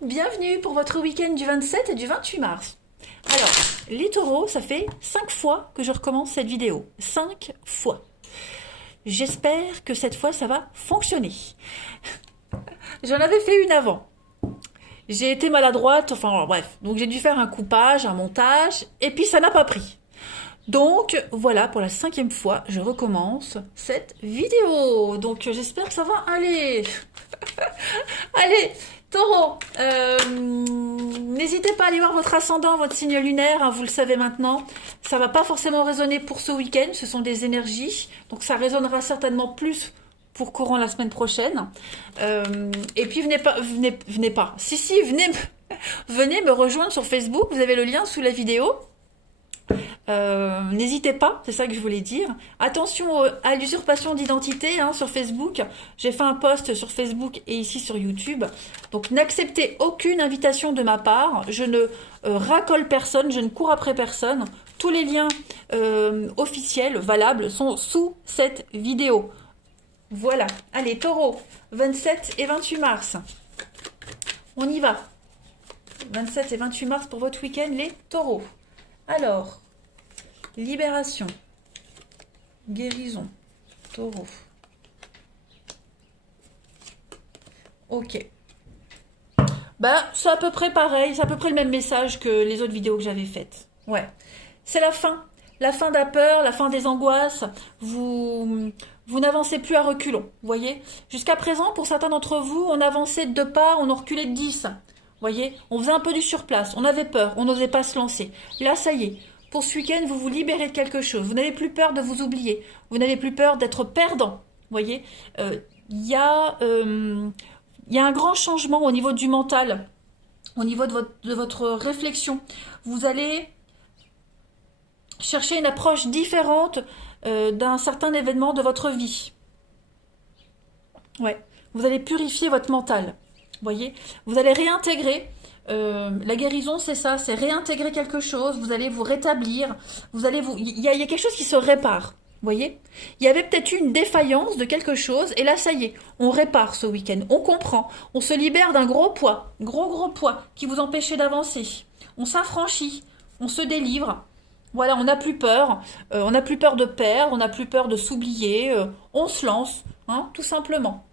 Bienvenue pour votre week-end du 27 et du 28 mars. Alors, les taureaux, ça fait 5 fois que je recommence cette vidéo. 5 fois. J'espère que cette fois, ça va fonctionner. J'en avais fait une avant. J'ai été maladroite, enfin bref. Donc j'ai dû faire un coupage, un montage, et puis ça n'a pas pris. Donc voilà, pour la 5e fois, je recommence cette vidéo. Donc j'espère que ça va aller. Allez, taureau, n'hésitez pas à aller voir votre ascendant, votre signe lunaire, hein, vous le savez maintenant. Ça va pas forcément résonner pour ce week-end, ce sont des énergies. Donc ça résonnera certainement plus pour courant la semaine prochaine. Et puis venez pas. Si, venez me rejoindre sur Facebook, vous avez le lien sous la vidéo. N'hésitez pas, c'est ça que je voulais dire. Attention à l'usurpation d'identité hein, sur Facebook. J'ai fait un post sur Facebook et ici sur YouTube. Donc n'acceptez aucune invitation de ma part. Je ne racole personne, je ne cours après personne. Tous les liens officiels, valables, sont sous cette vidéo. Voilà. Allez, taureau, 27 et 28 mars. On y va. 27 et 28 mars pour votre week-end, les taureaux. Alors... libération, guérison, taureau. Ok. Bah, c'est à peu près pareil, c'est à peu près le même message que les autres vidéos que j'avais faites. Ouais. C'est la fin. La fin de la peur, la fin des angoisses. Vous n'avancez plus à reculons, vous voyez. Jusqu'à présent, pour certains d'entre vous, on avançait de 2 pas, on en reculait de 10. Vous voyez, on faisait un peu du surplace, on avait peur, on n'osait pas se lancer. Là, ça y est. Pour ce week-end, vous vous libérez de quelque chose. Vous n'avez plus peur de vous oublier. Vous n'avez plus peur d'être perdant. Vous voyez, il y a un grand changement au niveau du mental, au niveau de votre réflexion. Vous allez chercher une approche différente d'un certain événement de votre vie. Ouais. Vous allez purifier votre mental. Vous voyez, vous allez réintégrer. La guérison, c'est ça, c'est réintégrer quelque chose, vous allez vous rétablir, il y a quelque chose qui se répare, vous voyez. Il y avait peut-être eu une défaillance de quelque chose, et là, ça y est, on répare ce week-end, on comprend, on se libère d'un gros poids, gros poids, qui vous empêchait d'avancer. On s'affranchit, on se délivre, voilà, on n'a plus peur de perdre, on n'a plus peur de s'oublier, on se lance, hein, tout simplement.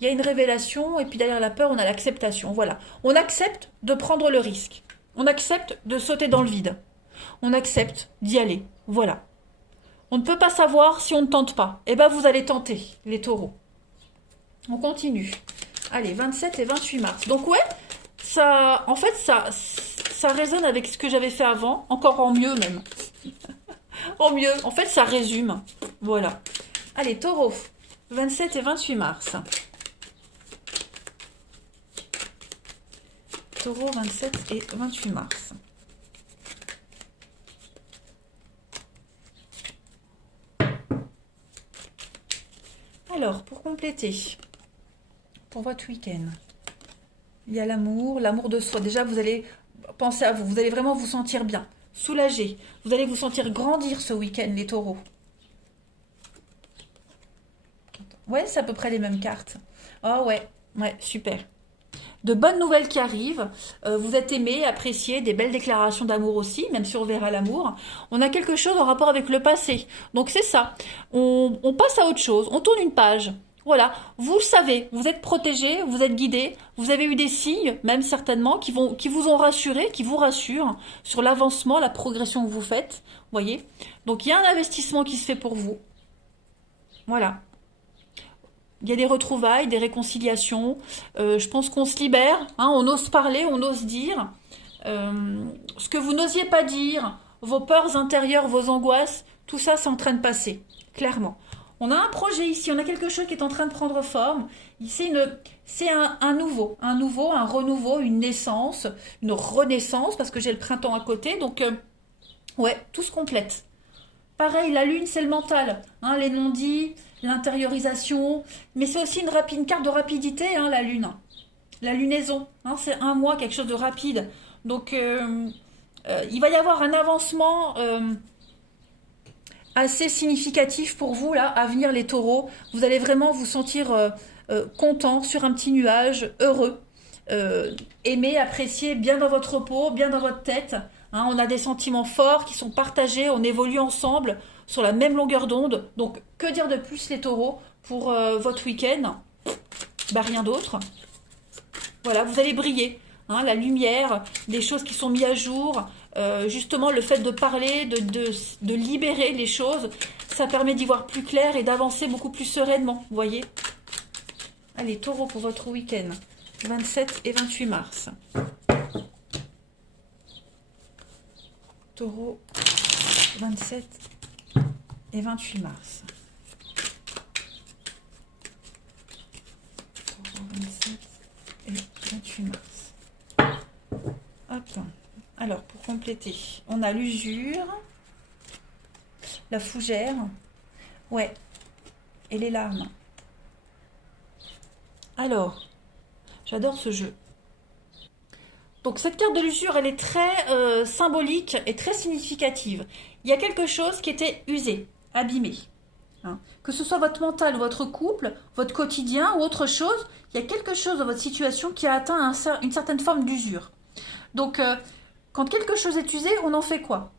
Il y a une révélation et puis derrière la peur, on a l'acceptation. Voilà. On accepte de prendre le risque. On accepte de sauter dans le vide. On accepte d'y aller. Voilà. On ne peut pas savoir si on ne tente pas. Eh bien, vous allez tenter, les taureaux. On continue. Allez, 27 et 28 mars. Donc, ouais, ça résonne avec ce que j'avais fait avant. Encore en mieux, même. En mieux. En fait, ça résume. Voilà. Allez, taureau. 27 et 28 mars. Taureau, 27 et 28 mars. Alors, pour compléter, pour votre week-end, il y a l'amour de soi. Déjà, vous allez penser à vous. Vous allez vraiment vous sentir bien, soulagé. Vous allez vous sentir grandir ce week-end, les taureaux. Ouais, c'est à peu près les mêmes cartes. Oh ouais, super. De bonnes nouvelles qui arrivent, vous êtes aimé, apprécié, des belles déclarations d'amour aussi, même si on verra l'amour. On a quelque chose en rapport avec le passé. Donc c'est ça, on passe à autre chose, on tourne une page. Voilà, vous le savez, vous êtes protégé, vous êtes guidé, vous avez eu des signes, même certainement, qui vous ont rassuré, qui vous rassurent sur l'avancement, la progression que vous faites. Vous voyez. Donc il y a un investissement qui se fait pour vous. Voilà. Il y a des retrouvailles, des réconciliations. Je pense qu'on se libère. Hein, on ose parler, on ose dire. Ce que vous n'osiez pas dire, vos peurs intérieures, vos angoisses, tout ça, c'est en train de passer. Clairement. On a un projet ici, on a quelque chose qui est en train de prendre forme. C'est un nouveau, un renouveau, une naissance, une renaissance, parce que j'ai le printemps à côté. Donc, ouais, tout se complète. Pareil, la lune, c'est le mental. Hein, les non-dits, l'intériorisation. Mais c'est aussi une carte de rapidité, hein, la lune. La lunaison. Hein, c'est un mois, quelque chose de rapide. Donc, il va y avoir un avancement assez significatif pour vous, là, à venir, les taureaux. Vous allez vraiment vous sentir content, sur un petit nuage, heureux. aimer, apprécier, bien dans votre peau, bien dans votre tête. Hein, on a des sentiments forts qui sont partagés, on évolue ensemble sur la même longueur d'onde. Donc, que dire de plus les taureaux pour votre week-end? Bah, rien d'autre. Voilà, vous allez briller. Hein, la lumière, des choses qui sont mises à jour, justement le fait de parler, de libérer les choses, ça permet d'y voir plus clair et d'avancer beaucoup plus sereinement, vous voyez. Allez, taureau pour votre week-end, 27 et 28 mars. Taureau, 27 et 28 mars. Taureau, 27 et 28 mars. Hop. Alors, pour compléter, on a l'usure, la fougère, ouais, et les larmes. Alors, j'adore ce jeu. Donc, cette carte de l'usure, elle est très symbolique et très significative. Il y a quelque chose qui était usé, abîmé. Hein. Que ce soit votre mental ou votre couple, votre quotidien ou autre chose, il y a quelque chose dans votre situation qui a atteint une certaine forme d'usure. Donc, quand quelque chose est usé, on en fait quoi?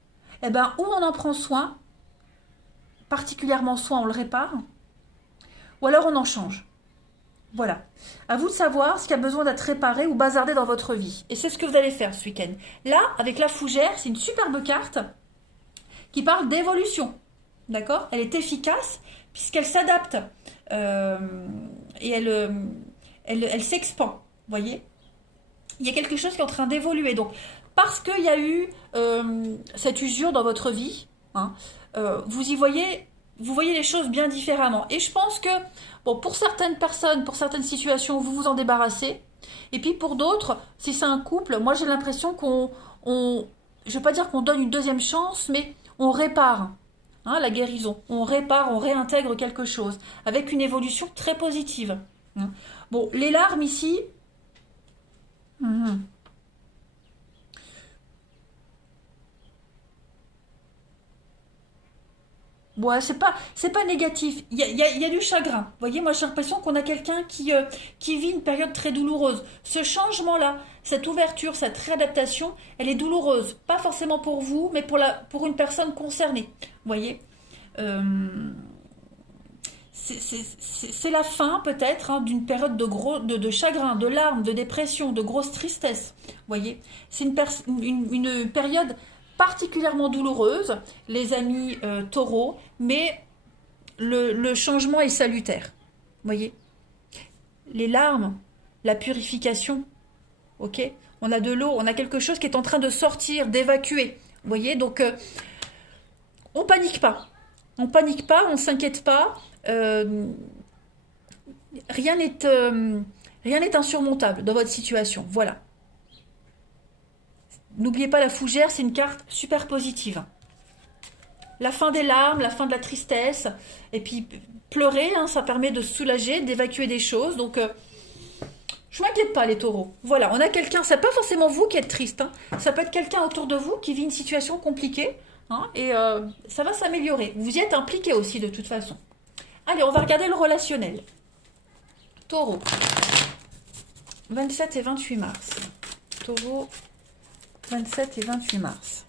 Eh bien, ou on en prend soin, particulièrement soin, on le répare, ou alors on en change. Voilà. À vous de savoir ce qui a besoin d'être réparé ou bazardé dans votre vie. Et c'est ce que vous allez faire ce week-end. Là, avec la fougère, c'est une superbe carte qui parle d'évolution. D'accord? Elle est efficace puisqu'elle s'adapte et elle s'expand. Vous voyez? Il y a quelque chose qui est en train d'évoluer. Donc, parce qu'il y a eu cette usure dans votre vie, hein, vous voyez les choses bien différemment. Et je pense que, bon, pour certaines personnes, pour certaines situations, vous vous en débarrassez. Et puis pour d'autres, si c'est un couple, moi j'ai l'impression je ne veux pas dire qu'on donne une deuxième chance, mais on répare. Hein, la guérison. On répare, on réintègre quelque chose. Avec une évolution très positive. Hein. Bon, les larmes ici... Ouais, c'est pas négatif. Il y a du chagrin. Vous voyez, moi j'ai l'impression qu'on a quelqu'un qui vit une période très douloureuse. Ce changement-là, cette ouverture, cette réadaptation, elle est douloureuse. Pas forcément pour vous, mais pour une personne concernée. Vous voyez, Euh, c'est la fin peut-être hein, d'une période de chagrin, de larmes, de dépression, de grosse tristesse. Vous voyez, c'est une période particulièrement douloureuse, les amis taureaux, mais le changement est salutaire. Vous voyez, les larmes, la purification, ok. On a de l'eau, on a quelque chose qui est en train de sortir, d'évacuer. Vous voyez, donc on panique pas. On panique pas, on s'inquiète pas. Euh, rien n'est insurmontable dans votre situation. Voilà. N'oubliez pas la fougère, c'est une carte super positive. La fin des larmes, la fin de la tristesse, et puis pleurer, hein, ça permet de soulager, d'évacuer des choses. Donc, je m'inquiète pas les taureaux. Voilà, on a quelqu'un, c'est pas forcément vous qui êtes triste, hein. Ça peut être quelqu'un autour de vous qui vit une situation compliquée, hein, et ça va s'améliorer. Vous y êtes impliqué aussi de toute façon. Allez, on va regarder le relationnel. Taureau, 27 et 28 mars. Taureau, 27 et 28 mars.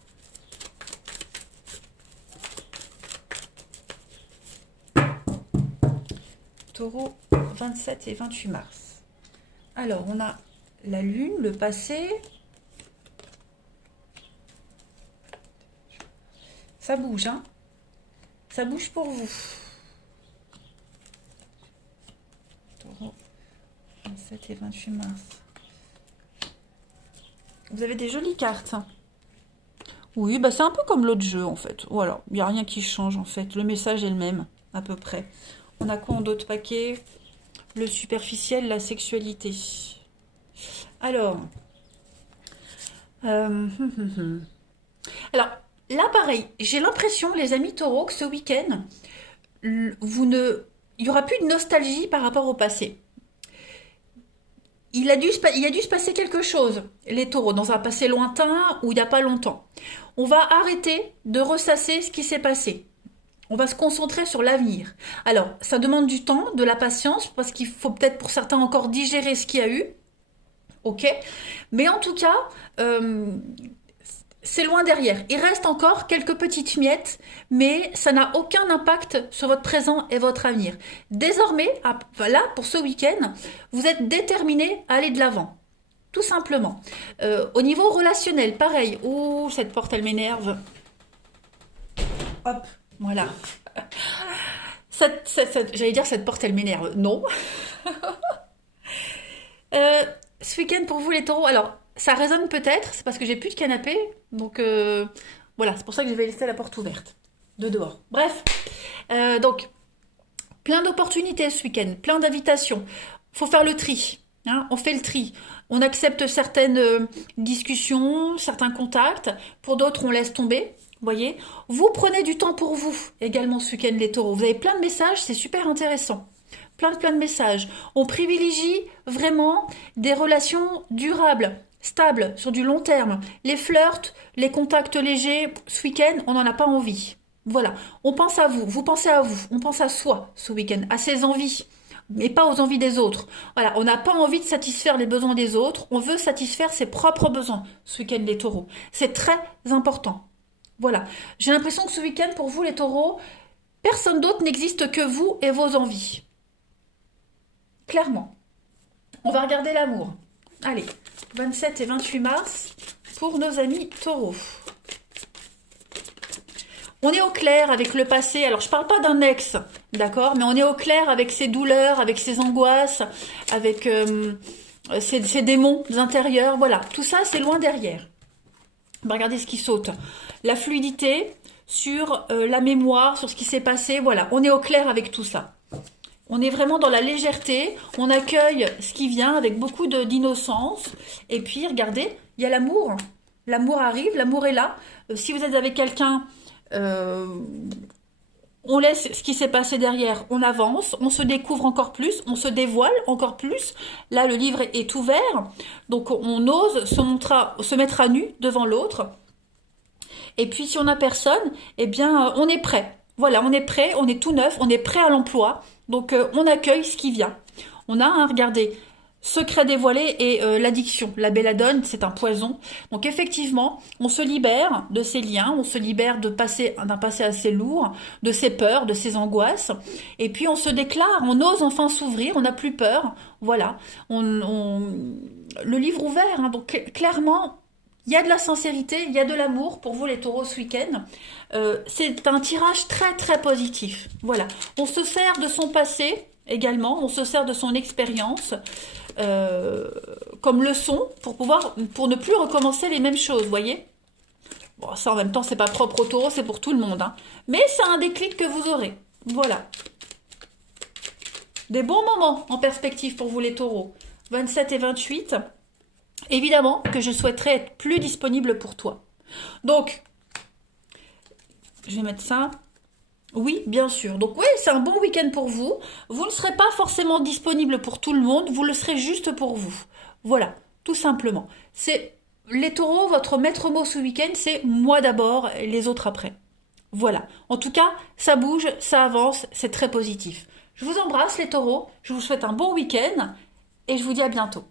Taureau, 27 et 28 mars. Alors, on a la lune, le passé. Ça bouge, hein? Ça bouge pour vous. Taureau, 27 et 28 mars. Vous avez des jolies cartes. Oui, bah c'est un peu comme l'autre jeu en fait. Voilà, il n'y a rien qui change en fait. Le message est le même, à peu près. On a quoi en d'autres paquets? Le superficiel, la sexualité. Alors, alors là pareil, j'ai l'impression, les amis taureaux, que ce week-end, il n'y aura plus de nostalgie par rapport au passé. Il a dû se passer quelque chose, les taureaux, dans un passé lointain ou il n'y a pas longtemps. On va arrêter de ressasser ce qui s'est passé. On va se concentrer sur l'avenir. Alors, ça demande du temps, de la patience, parce qu'il faut peut-être pour certains encore digérer ce qu'il y a eu. ok? Mais en tout cas, c'est loin derrière. Il reste encore quelques petites miettes, mais ça n'a aucun impact sur votre présent et votre avenir. Désormais, là, pour ce week-end, vous êtes déterminé à aller de l'avant. Tout simplement. Au niveau relationnel, pareil. Oh, cette porte, elle m'énerve. Hop, voilà. J'allais dire cette porte, elle m'énerve. Non. Ce week-end pour vous les taureaux, alors ça résonne peut-être, c'est parce que j'ai plus de canapé, donc voilà, c'est pour ça que je vais laisser la porte ouverte, de dehors. Bref, donc plein d'opportunités ce week-end, plein d'invitations. Faut faire le tri, hein, on fait le tri. On accepte certaines discussions, certains contacts, pour d'autres on laisse tomber. Voyez, vous prenez du temps pour vous également ce week-end les taureaux. Vous avez plein de messages, c'est super intéressant. Plein de messages. On privilégie vraiment des relations durables, stables, sur du long terme. Les flirts, les contacts légers, ce week-end, on n'en a pas envie. Voilà, on pense à vous, vous pensez à vous, on pense à soi ce week-end, à ses envies, mais pas aux envies des autres. Voilà, on n'a pas envie de satisfaire les besoins des autres, on veut satisfaire ses propres besoins ce week-end les taureaux. C'est très important. Voilà, j'ai l'impression que ce week-end pour vous les taureaux, personne d'autre n'existe que vous et vos envies. Clairement. On va regarder l'amour. Allez, 27 et 28 mars pour nos amis taureaux. On est au clair avec le passé. Alors, je parle pas d'un ex, d'accord, mais on est au clair avec ses douleurs, avec ses angoisses, avec ses démons intérieurs. Voilà, tout ça, c'est loin derrière. On va regarder ce qui saute. La fluidité sur la mémoire, sur ce qui s'est passé. Voilà, on est au clair avec tout ça. On est vraiment dans la légèreté, on accueille ce qui vient avec beaucoup d'innocence. Et puis, regardez, il y a l'amour. L'amour arrive, l'amour est là. Si vous êtes avec quelqu'un, on laisse ce qui s'est passé derrière, on avance, on se découvre encore plus, on se dévoile encore plus. Là, le livre est ouvert, donc on ose se mettre à nu devant l'autre. Et puis, si on n'a personne, eh bien, on est prêt. Voilà, on est prêt, on est tout neuf, on est prêt à l'emploi. Donc, on accueille ce qui vient. On a, regardez, secret dévoilé et l'addiction. La belladone, c'est un poison. Donc, effectivement, on se libère de ces liens, on se libère d'un passé assez lourd, de ses peurs, de ses angoisses. Et puis, on se déclare, on ose enfin s'ouvrir, on n'a plus peur. Voilà. Le livre ouvert, hein, donc clairement, il y a de la sincérité, il y a de l'amour pour vous les taureaux ce week-end. C'est un tirage très positif. Voilà. On se sert de son passé également, on se sert de son expérience comme leçon pour ne plus recommencer les mêmes choses, voyez. Bon, ça en même temps, c'est pas propre aux taureaux, c'est pour tout le monde. Hein. Mais c'est un déclic que vous aurez. Voilà. Des bons moments en perspective pour vous les taureaux. 27 et 28. Évidemment que je souhaiterais être plus disponible pour toi. Donc, je vais mettre ça. Oui, bien sûr. Donc oui, c'est un bon week-end pour vous. Vous ne serez pas forcément disponible pour tout le monde, vous le serez juste pour vous. Voilà, tout simplement. C'est les taureaux, votre maître mot ce week-end, c'est moi d'abord, et les autres après. Voilà. En tout cas, ça bouge, ça avance, c'est très positif. Je vous embrasse les taureaux, je vous souhaite un bon week-end et je vous dis à bientôt.